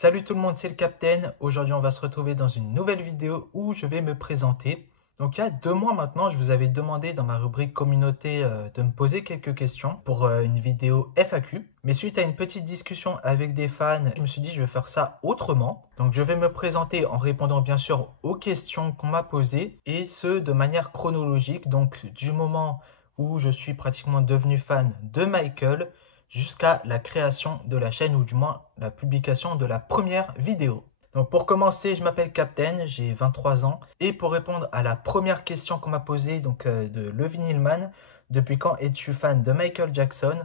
Salut tout le monde, c'est le Captain. Aujourd'hui, on va se retrouver dans une nouvelle vidéo où je vais me présenter. Donc, il y a 2 mois maintenant, je vous avais demandé dans ma rubrique communauté de me poser quelques questions pour une vidéo FAQ. Mais suite à une petite discussion avec des fans, je me suis dit je vais faire ça autrement. Donc, je vais me présenter en répondant bien sûr aux questions qu'on m'a posées et ce de manière chronologique. Donc, du moment où je suis pratiquement devenu fan de Michael jusqu'à la création de la chaîne ou du moins la publication de la première vidéo. Donc pour commencer, je m'appelle Captain, j'ai 23 ans et pour répondre à la première question qu'on m'a posée de Levin Hillman, depuis quand es-tu fan de Michael Jackson?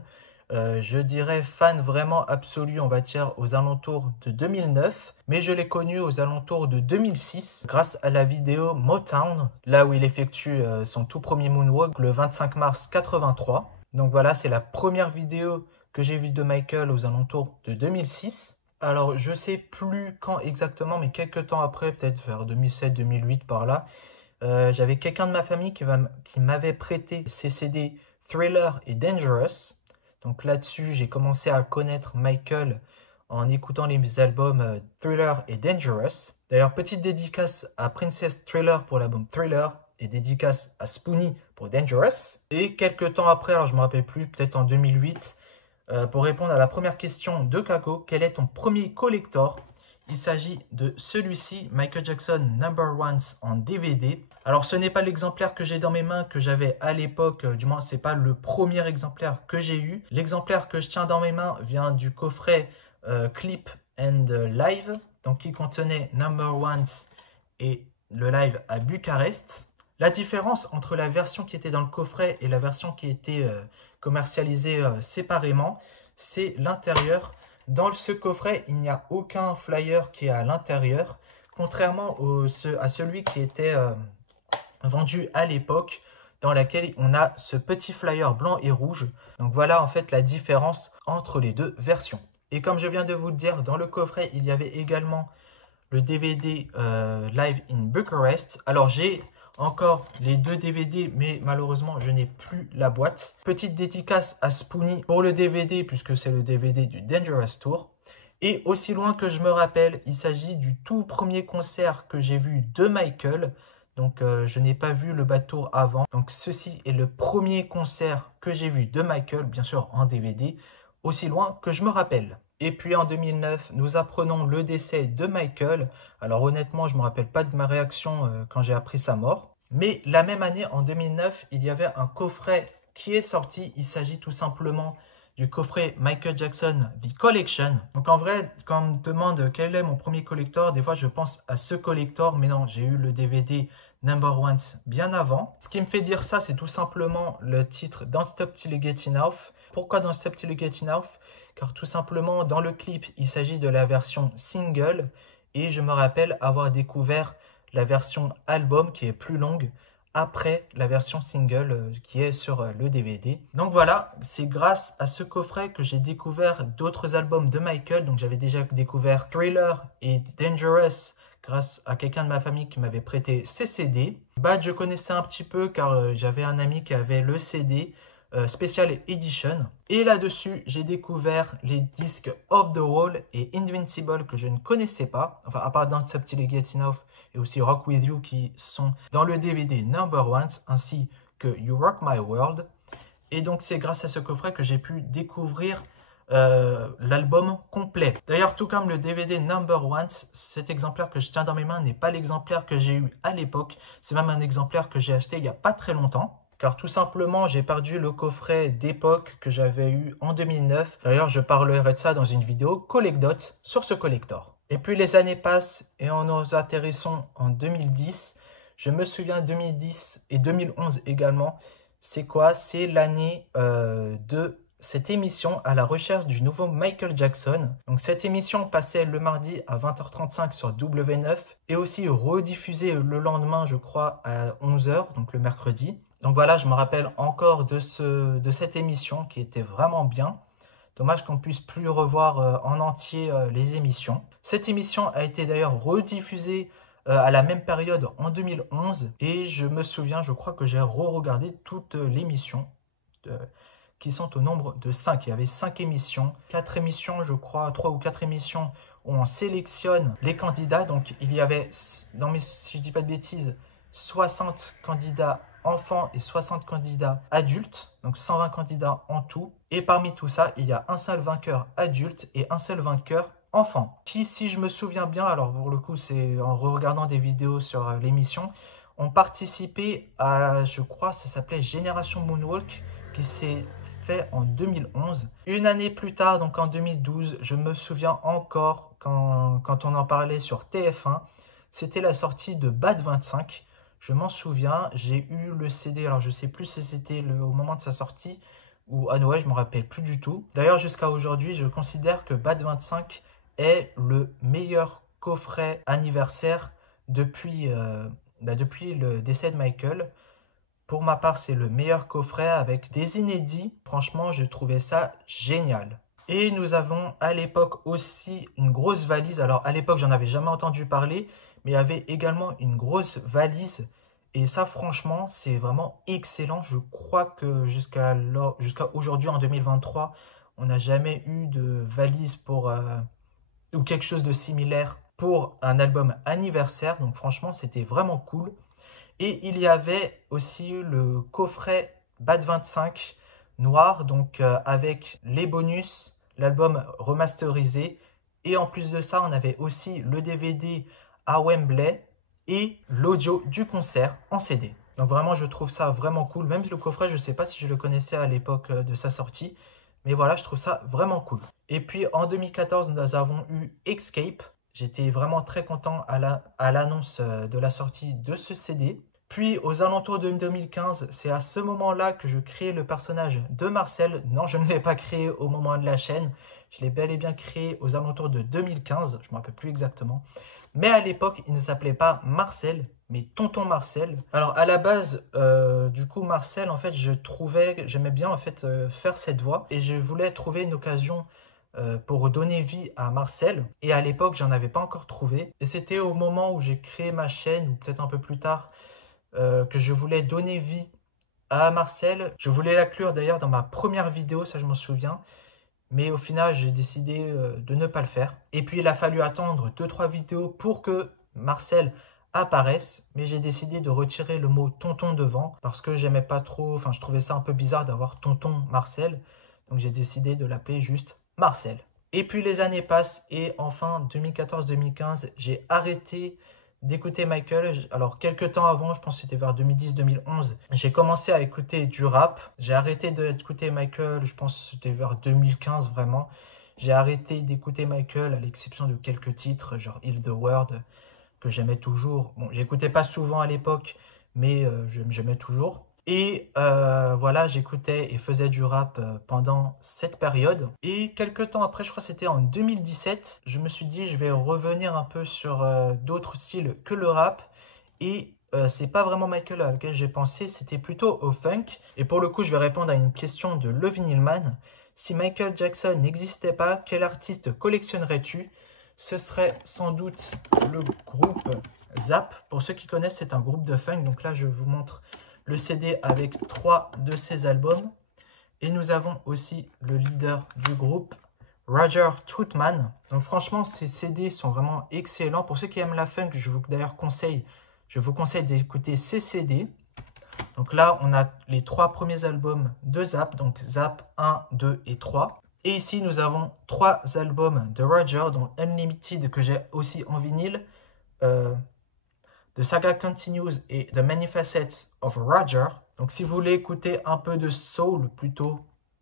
Je dirais fan vraiment absolu, on va dire aux alentours de 2009, mais je l'ai connu aux alentours de 2006 grâce à la vidéo Motown, là où il effectue son tout premier moonwalk le 25 mars 83. Donc voilà, c'est la première vidéo que j'ai vue de Michael aux alentours de 2006. Alors, je sais plus quand exactement, mais quelques temps après, peut-être vers 2007-2008 par là, j'avais quelqu'un de ma famille qui m'avait prêté ses CD Thriller et Dangerous. Donc là-dessus, j'ai commencé à connaître Michael en écoutant les albums Thriller et Dangerous. D'ailleurs, petite dédicace à Princess Thriller pour l'album Thriller et dédicace à Spoonie pour Dangerous. Et quelques temps après, alors je ne me rappelle plus, peut-être en 2008, pour répondre à la première question de Kako, quel est ton premier collector? Il s'agit de celui-ci, Michael Jackson Number Ones en DVD. Alors ce n'est pas l'exemplaire que j'ai dans mes mains que j'avais à l'époque, du moins c'est pas le premier exemplaire que j'ai eu. L'exemplaire que je tiens dans mes mains vient du coffret Clip and Live, donc qui contenait Number Ones et le live à Bucarest. La différence entre la version qui était dans le coffret et la version qui était commercialisée séparément, c'est l'intérieur. Dans ce coffret, il n'y a aucun flyer qui est à l'intérieur, contrairement à celui qui était vendu à l'époque, dans laquelle on a ce petit flyer blanc et rouge. Donc voilà en fait la différence entre les deux versions. Et comme je viens de vous le dire, dans le coffret, il y avait également le DVD Live in Bucharest. Alors j'ai encore les 2 DVD, mais malheureusement je n'ai plus la boîte. Petite dédicace à Spoonie pour le DVD, puisque c'est le DVD du Dangerous Tour. Et aussi loin que je me rappelle, il s'agit du tout premier concert que j'ai vu de Michael. Donc je n'ai pas vu le Bad Tour avant. Donc ceci est le premier concert que j'ai vu de Michael, bien sûr en DVD, aussi loin que je me rappelle. Et puis en 2009, nous apprenons le décès de Michael. Alors honnêtement, je ne me rappelle pas de ma réaction quand j'ai appris sa mort. Mais la même année, en 2009, il y avait un coffret qui est sorti. Il s'agit tout simplement du coffret Michael Jackson The Collection. Donc en vrai, quand on me demande quel est mon premier collector, des fois je pense à ce collector. Mais non, j'ai eu le DVD Number Ones bien avant. Ce qui me fait dire ça, c'est tout simplement le titre Don't Stop Till You Get Enough. Pourquoi Don't Stop Till You Get Enough? Car tout simplement, dans le clip, il s'agit de la version single. Et je me rappelle avoir découvert la version album qui est plus longue après la version single qui est sur le DVD. Donc voilà, c'est grâce à ce coffret que j'ai découvert d'autres albums de Michael. Donc j'avais déjà découvert Thriller et Dangerous grâce à quelqu'un de ma famille qui m'avait prêté ces CD. Bad, je connaissais un petit peu car j'avais un ami qui avait le CD Special Edition. Et là-dessus, j'ai découvert les disques Off the Wall et Invincible que je ne connaissais pas. Enfin, à part Don't Stop Till You Get Enough et aussi Rock With You qui sont dans le DVD Number Ones ainsi que You Rock My World. Et donc, c'est grâce à ce coffret que j'ai pu découvrir l'album complet. D'ailleurs, tout comme le DVD Number Ones, cet exemplaire que je tiens dans mes mains n'est pas l'exemplaire que j'ai eu à l'époque. C'est même un exemplaire que j'ai acheté il n'y a pas très longtemps. Car tout simplement, j'ai perdu le coffret d'époque que j'avais eu en 2009. D'ailleurs, je parlerai de ça dans une vidéo Collecdot sur ce collector. Et puis les années passent et nous atterrissons en 2010. Je me souviens 2010 et 2011 également. C'est quoi? C'est l'année de cette émission à la recherche du nouveau Michael Jackson. Donc cette émission passait le mardi à 20h35 sur W9 et aussi rediffusée le lendemain, je crois, à 11h, donc le mercredi. Donc voilà, je me rappelle encore de cette émission qui était vraiment bien. Dommage qu'on ne puisse plus revoir en entier les émissions. Cette émission a été d'ailleurs rediffusée à la même période en 2011. Et je me souviens, je crois que j'ai re-regardé toute l'émission qui sont au nombre de 5. Il y avait 5 émissions, 4 émissions, je crois, 3 ou 4 émissions où on sélectionne les candidats. Donc il y avait, si je dis pas de bêtises, 60 candidats enfants et 60 candidats adultes, donc 120 candidats en tout. Et parmi tout ça, il y a un seul vainqueur adulte et un seul vainqueur enfant, qui, si je me souviens bien, alors pour le coup c'est en regardant des vidéos sur l'émission, ont participé à, je crois, ça s'appelait Génération Moonwalk, qui s'est fait en 2011. Une année plus tard, donc en 2012, je me souviens encore quand on en parlait sur TF1, c'était la sortie de Bad 25. Je m'en souviens, j'ai eu le CD, alors je sais plus si c'était au moment de sa sortie ou à Noël, je me rappelle plus du tout. D'ailleurs, jusqu'à aujourd'hui, je considère que Bad 25 est le meilleur coffret anniversaire depuis le décès de Michael. Pour ma part, c'est le meilleur coffret avec des inédits. Franchement, je trouvais ça génial. Et nous avons à l'époque aussi une grosse valise. Alors à l'époque, j'en avais jamais entendu parler, mais il y avait également une grosse valise. Et ça, franchement, c'est vraiment excellent. Je crois que jusqu'à aujourd'hui, en 2023, on n'a jamais eu de valise ou quelque chose de similaire pour un album anniversaire. Donc franchement, c'était vraiment cool. Et il y avait aussi le coffret Bad 25 noir, donc avec les bonus, l'album remasterisé. Et en plus de ça, on avait aussi le DVD à Wembley et l'audio du concert en CD. Donc vraiment, je trouve ça vraiment cool. Même le coffret, je ne sais pas si je le connaissais à l'époque de sa sortie. Mais voilà, je trouve ça vraiment cool. Et puis en 2014, nous avons eu Escape. J'étais vraiment très content à l'annonce de la sortie de ce CD. Puis aux alentours de 2015, c'est à ce moment-là que je crée le personnage de Marcel. Non, je ne l'ai pas créé au moment de la chaîne. Je l'ai bel et bien créé aux alentours de 2015. Je ne me rappelle plus exactement. Mais à l'époque, il ne s'appelait pas Marcel, mais Tonton Marcel. Alors à la base, du coup, Marcel, en fait, j'aimais bien en fait faire cette voix. Et je voulais trouver une occasion pour donner vie à Marcel. Et à l'époque, j'en avais pas encore trouvé. Et c'était au moment où j'ai créé ma chaîne, ou peut-être un peu plus tard, que je voulais donner vie à Marcel. Je voulais l'inclure d'ailleurs dans ma première vidéo, ça je m'en souviens. Mais au final, j'ai décidé de ne pas le faire. Et puis, il a fallu attendre 2-3 vidéos pour que Marcel apparaisse. Mais j'ai décidé de retirer le mot tonton devant parce que j'aimais pas trop, enfin, je trouvais ça un peu bizarre d'avoir tonton Marcel. Donc, j'ai décidé de l'appeler juste Marcel. Et puis, les années passent et enfin, 2014-2015, j'ai arrêté d'écouter Michael. Alors, quelques temps avant, je pense que c'était vers 2010-2011, j'ai commencé à écouter du rap. J'ai arrêté d'écouter Michael, je pense que c'était vers 2015 vraiment. J'ai arrêté d'écouter Michael à l'exception de quelques titres, genre Heal the World, que j'aimais toujours. Bon, j'écoutais pas souvent à l'époque, mais j'aimais toujours. Et voilà, j'écoutais et faisais du rap pendant cette période. Et quelques temps après, je crois que c'était en 2017, je me suis dit je vais revenir un peu sur d'autres styles que le rap. Et c'est pas vraiment Michael à lequel j'ai pensé, c'était plutôt au funk. Et pour le coup, je vais répondre à une question de Le Vinylman. Si Michael Jackson n'existait pas, quel artiste collectionnerais-tu? Ce serait sans doute le groupe Zap. Pour ceux qui connaissent, c'est un groupe de funk. Donc là, je vous montre le CD avec 3 de ses albums. Et nous avons aussi le leader du groupe, Roger Troutman. Donc franchement, ces CD sont vraiment excellents. Pour ceux qui aiment la funk, je vous conseille d'écouter ces CD. Donc là, on a les 3 premiers albums de Zap. Donc Zap 1, 2 et 3. Et ici, nous avons 3 albums de Roger, dont Unlimited, que j'ai aussi en vinyle. The Saga Continues et The Many Facets of Roger. Donc si vous voulez écouter un peu de soul plutôt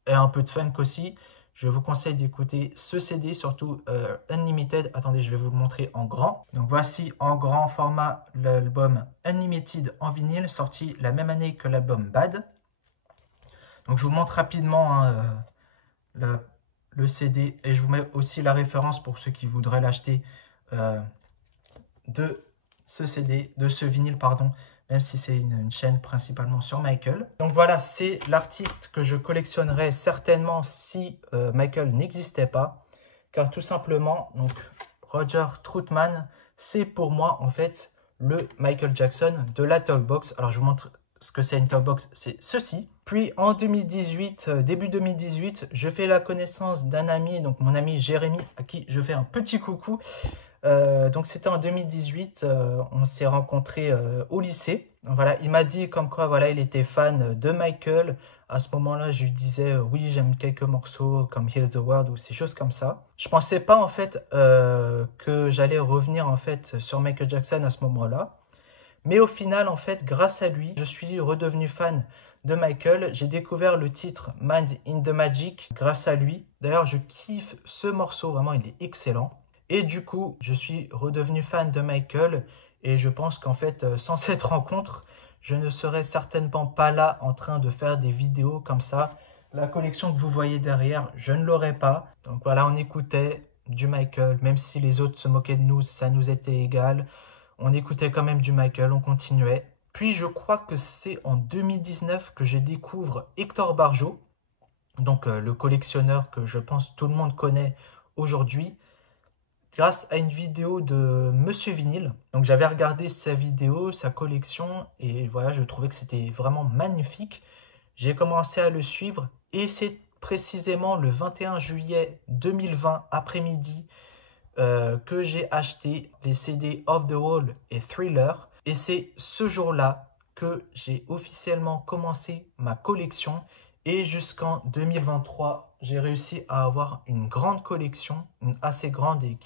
et un peu de funk aussi, je vous conseille d'écouter ce CD, surtout Unlimited. Attendez, je vais vous le montrer en grand. Donc voici en grand format l'album Unlimited en vinyle, sorti la même année que l'album Bad. Donc je vous montre rapidement hein, le CD et je vous mets aussi la référence pour ceux qui voudraient l'acheter de ce CD, de ce vinyle, pardon, même si c'est une chaîne principalement sur Michael. Donc voilà, c'est l'artiste que je collectionnerais certainement si Michael n'existait pas, car tout simplement, donc Roger Troutman, c'est pour moi en fait le Michael Jackson de la Talkbox. Alors je vous montre ce que c'est une top box, c'est ceci. Puis en 2018, début 2018, je fais la connaissance d'un ami, donc mon ami Jérémy, à qui je fais un petit coucou. Donc c'était en 2018, on s'est rencontrés au lycée. Donc, voilà, il m'a dit comme quoi voilà, il était fan de Michael. À ce moment-là, je lui disais oui, j'aime quelques morceaux comme Heal the World ou ces choses comme ça. Je pensais pas en fait que j'allais revenir en fait sur Michael Jackson à ce moment-là. Mais au final, en fait, grâce à lui, je suis redevenu fan de Michael. J'ai découvert le titre Mind in the Magic grâce à lui. D'ailleurs, je kiffe ce morceau, vraiment, il est excellent. Et du coup, je suis redevenu fan de Michael. Et je pense qu'en fait, sans cette rencontre, je ne serais certainement pas là en train de faire des vidéos comme ça. La collection que vous voyez derrière, je ne l'aurais pas. Donc voilà, on écoutait du Michael, même si les autres se moquaient de nous, ça nous était égal. On écoutait quand même du Michael, on continuait. Puis je crois que c'est en 2019 que je découvre Hector Barjot, donc le collectionneur que je pense tout le monde connaît aujourd'hui, grâce à une vidéo de Monsieur Vinyle. Donc j'avais regardé sa vidéo, sa collection, et voilà, je trouvais que c'était vraiment magnifique. J'ai commencé à le suivre, et c'est précisément le 21 juillet 2020 après-midi que j'ai acheté les CD Off the Wall et Thriller. Et c'est ce jour-là que j'ai officiellement commencé ma collection. Et jusqu'en 2023, j'ai réussi à avoir une grande collection, une assez grande et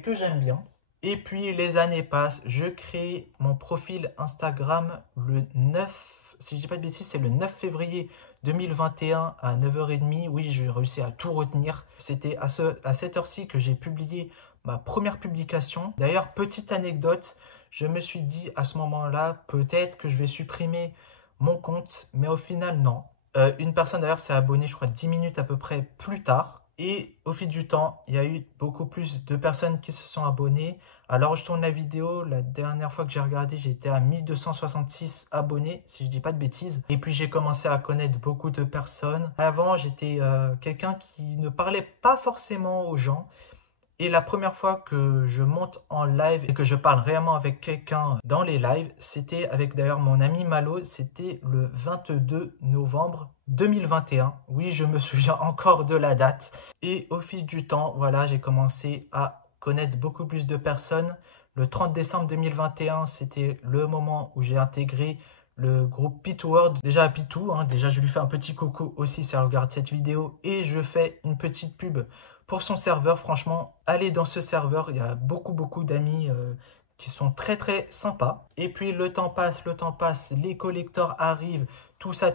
que j'aime bien. Et puis les années passent, je crée mon profil Instagram le 9, si je dis pas de bêtises, c'est le 9 février 2021 à 9h30. Oui, j'ai réussi à tout retenir. C'était à cette heure-ci que j'ai publié ma première publication. D'ailleurs, petite anecdote, je me suis dit à ce moment-là, peut-être que je vais supprimer mon compte, mais au final, non. Une personne d'ailleurs s'est abonnée, je crois, 10 minutes à peu près plus tard. Et au fil du temps, il y a eu beaucoup plus de personnes qui se sont abonnées. Alors, je tourne la vidéo. La dernière fois que j'ai regardé, j'étais à 1266 abonnés, si je dis pas de bêtises. Et puis, j'ai commencé à connaître beaucoup de personnes. Avant, j'étais quelqu'un qui ne parlait pas forcément aux gens. Et la première fois que je monte en live et que je parle réellement avec quelqu'un dans les lives, c'était avec d'ailleurs mon ami Malo, c'était le 22 novembre 2021. Oui, je me souviens encore de la date. Et au fil du temps, voilà, j'ai commencé à connaître beaucoup plus de personnes. Le 30 décembre 2021, c'était le moment où j'ai intégré le groupe P2 World. Déjà à Pitou, déjà je lui fais un petit coucou aussi si elle regarde cette vidéo. Et je fais une petite pub pour son serveur. Franchement, allez dans ce serveur, il y a beaucoup d'amis qui sont très sympas. Et puis le temps passe, les collecteurs arrivent, tout ça.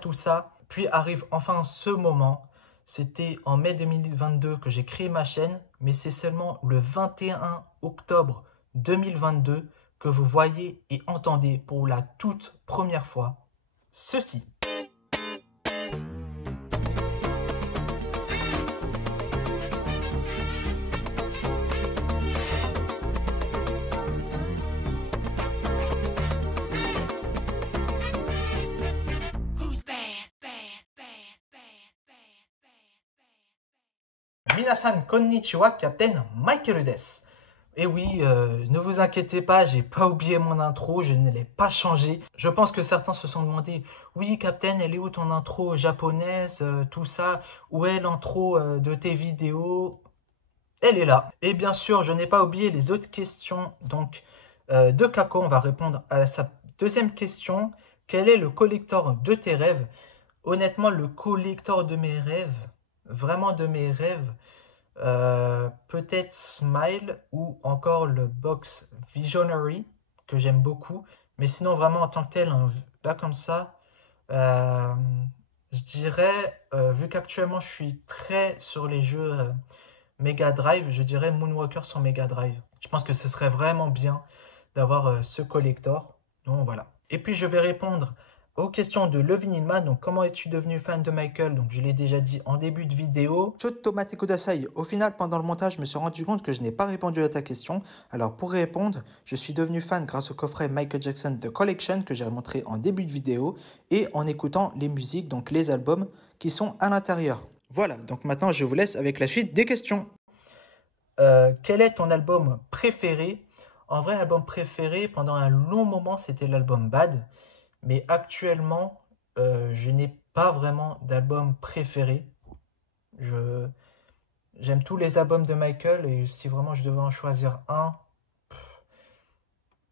Puis arrive enfin ce moment. C'était en mai 2022 que j'ai créé ma chaîne, mais c'est seulement le 21 octobre 2022 que vous voyez et entendez pour la toute première fois ceci. Minasan konnichiwa, Captain Michael des. Et oui, ne vous inquiétez pas, j'ai pas oublié mon intro, je ne l'ai pas changé. Je pense que certains se sont demandé, oui Captain, elle est où ton intro japonaise, tout ça, où est l'intro de tes vidéos? Elle est là. Et bien sûr, je n'ai pas oublié les autres questions donc de Kako. On va répondre à sa deuxième question. Quel est le collector de tes rêves? Honnêtement, le collector de mes rêves, vraiment de mes rêves, peut-être Smile ou encore le box Visionary que j'aime beaucoup. Mais sinon, vraiment en tant que tel, là comme ça, je dirais, vu qu'actuellement je suis très sur les jeux Mega Drive, je dirais Moonwalker sur Mega Drive. Je pense que ce serait vraiment bien d'avoir ce collector. Donc voilà. Et puis je vais répondre aux questions de Levinilman. Donc comment es-tu devenu fan de Michael? Donc je l'ai déjà dit en début de vidéo. Chotomate Kudasai. Au final, pendant le montage, je me suis rendu compte que je n'ai pas répondu à ta question. Alors pour répondre, je suis devenu fan grâce au coffret Michael Jackson The Collection que j'ai montré en début de vidéo et en écoutant les musiques, donc les albums qui sont à l'intérieur. Voilà, donc maintenant je vous laisse avec la suite des questions. Quel est ton album préféré? En vrai, album préféré, pendant un long moment, c'était l'album Bad. Mais actuellement, je n'ai pas vraiment d'album préféré. J'aime tous les albums de Michael et si vraiment je devais en choisir un,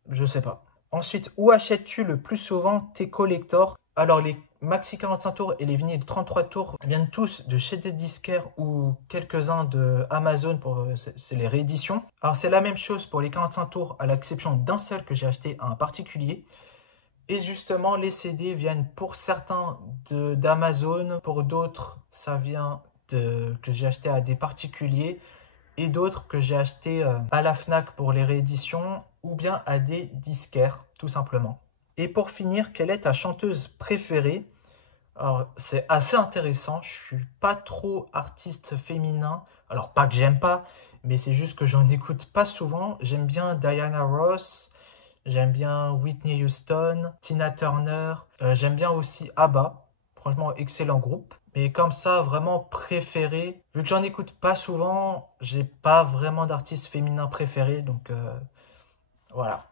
je sais pas. Ensuite, où achètes-tu le plus souvent tes collectors? Alors, les maxi 45 tours et les vinyles 33 tours viennent tous de chez des disquaires ou quelques-uns de Amazon pour c'est les rééditions. Alors, c'est la même chose pour les 45 tours à l'exception d'un seul que j'ai acheté à un particulier. Et justement, les CD viennent pour certains d'Amazon, pour d'autres, ça vient que j'ai acheté à des particuliers et d'autres que j'ai acheté à la Fnac pour les rééditions ou bien à des disquaires, tout simplement. Et pour finir, quelle est ta chanteuse préférée? Alors, c'est assez intéressant, je suis pas trop artiste féminin. Alors, pas que j'aime pas, mais c'est juste que j'en écoute pas souvent. J'aime bien Diana Ross, j'aime bien Whitney Houston, Tina Turner, j'aime bien aussi ABBA. Franchement, excellent groupe. Mais comme ça, vraiment préféré, vu que j'en écoute pas souvent, j'ai pas vraiment d'artiste féminin préféré, donc voilà.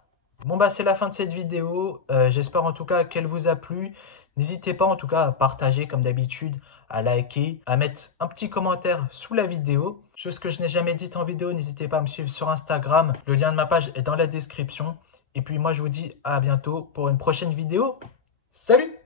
Bon bah c'est la fin de cette vidéo, j'espère en tout cas qu'elle vous a plu. N'hésitez pas en tout cas à partager comme d'habitude, à liker, à mettre un petit commentaire sous la vidéo. Chose que je n'ai jamais dite en vidéo, n'hésitez pas à me suivre sur Instagram, le lien de ma page est dans la description. Et puis moi je vous dis à bientôt pour une prochaine vidéo. Salut!